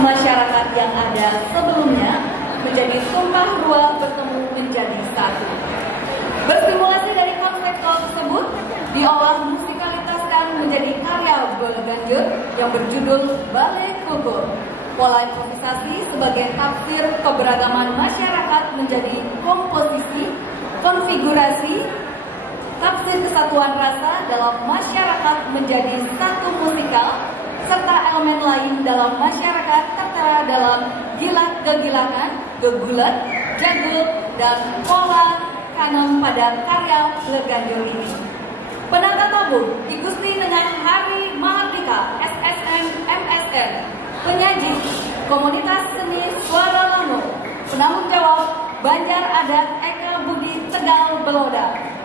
masyarakat yang ada sebelumnya menjadi tumpah ruah bertemu menjadi satu. Berstimulasi dari konseptual tersebut diolah musikalitaskan menjadi karya Beleganjur yang berjudul Balai Kultur. Pola improvisasi sebagai tafsir keberagaman masyarakat menjadi komposisi, konfigurasi, tafsir kesatuan rasa dalam masyarakat menjadi satu musikal, serta elemen lain dalam masyarakat tertera dalam gegilakan, gegulat, jagul, dan pola kanon pada karya Beleganjur ini. Penata tabuh Igusti dengan Hari Mahardika SSN MSN. Penyaji Komunitas Seni Suara Lango. Penanggung jawab Banjar Adat Eka Budi Tegal Beloda.